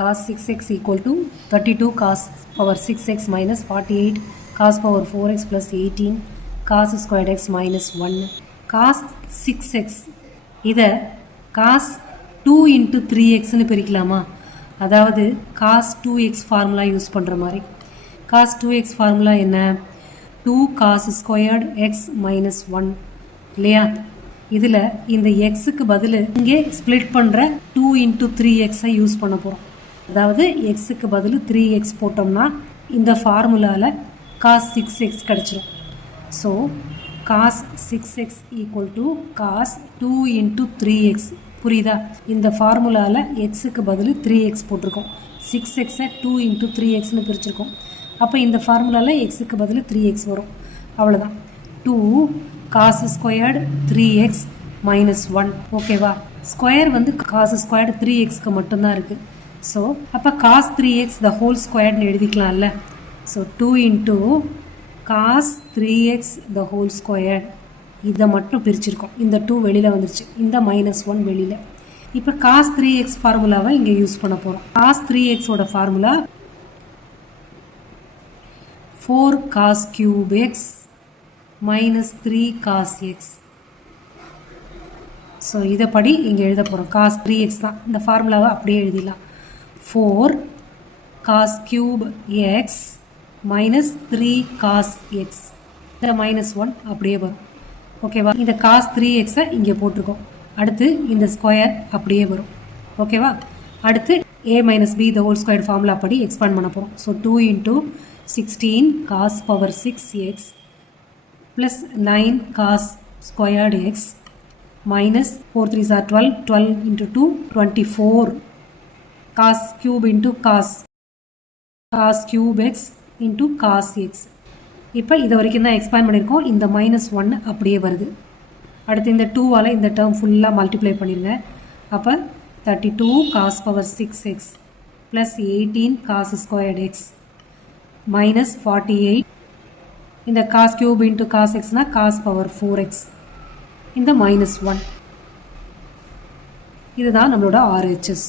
cos 6x equal to 32 cos power 6x minus 48 cos power 4x plus 18 cos squared x minus 1. cos 6x இதை cos 2 into 3x னு பிரிக்கலாமா? அதாவது cos 2x formula use பண்ணுற மாதிரி. cos 2x formula என்ன? 2 cos squared x minus 1 இல்லையா? இதில் இந்த எக்ஸுக்கு பதில் இங்கே ஸ்ப்ளிட் பண்ணுற 2 into 3xஐ யூஸ் பண்ண போகிறோம். அதாவது எக்ஸுக்கு பதில் 3x போட்டோம்னா இந்த ஃபார்முலாவில் cos 6x கிடச்சிரும். So cos 6x equal to cos 2 into 3x. புரியுதா? இந்த ஃபார்முலாவில் எக்ஸுக்கு பதில் 3x போட்டிருக்கோம். 6xஐ 2 into 3xன்னு பிரிச்சிருக்கோம். அப்போ இந்த ஃபார்முலாவில் எக்ஸுக்கு பதில் 3x வரும். அவ்வளோதான். 2 cos squared 3x minus 1. ஓகேவா? ஸ்கொயர் வந்து cos squared 3xக்கு மட்டும்தான் இருக்குது. ஸோ அப்போ cos 3x the whole squaredனு எழுதிக்கலாம்ல. So 2 into cos 3x the whole squared. இதை மட்டும் பிரிச்சிருக்கோம். இந்த 2 வெளியில் வந்துருச்சு. இந்த -1 வெளியில். இப்போ cos 3x ஃபார்முலாவை இங்கே யூஸ் பண்ண போகிறோம். cos 3x ஓட formula 4 cos cube x minus 3 cos x. So இதை படி இங்கே எழுத போகிறோம். cos 3x தான். இந்த ஃபார்முலாவை அப்படியே எழுதிடலாம். 4 cos cube x minus 3 cos x. இந்த -1 அப்படியே வரும். ஓகேவா? இந்த cos 3xஐ இங்கே போட்டிருக்கோம். அடுத்து இந்த ஸ்கொயர் அப்படியே வரும். ஓகேவா? அடுத்து a minus b the whole squared formula படி எக்ஸ்பேண்ட் பண்ண போகிறோம். So 2 into 16 cos power 6x plus 9 cos squared x minus 4 3s are 12. 12 into 2 24 cos cube into cos cube x into cos x. இப்போ இதை வரைக்கும் தான் எக்ஸ்பேண்ட் பண்ணியிருக்கோம். இந்த -1 அப்படியே வருது. அடுத்து இந்த 2வால் இந்த டேர்ம் ஃபுல்லாக மல்டிப்ளை பண்ணிடுங்க. அப்போ 32 cos power 6x plus 18 cos squared x minus 48. இந்த cos cube into cos xனா cos power 4x. இந்த -1. இதுதான் நம்மளோட RHS.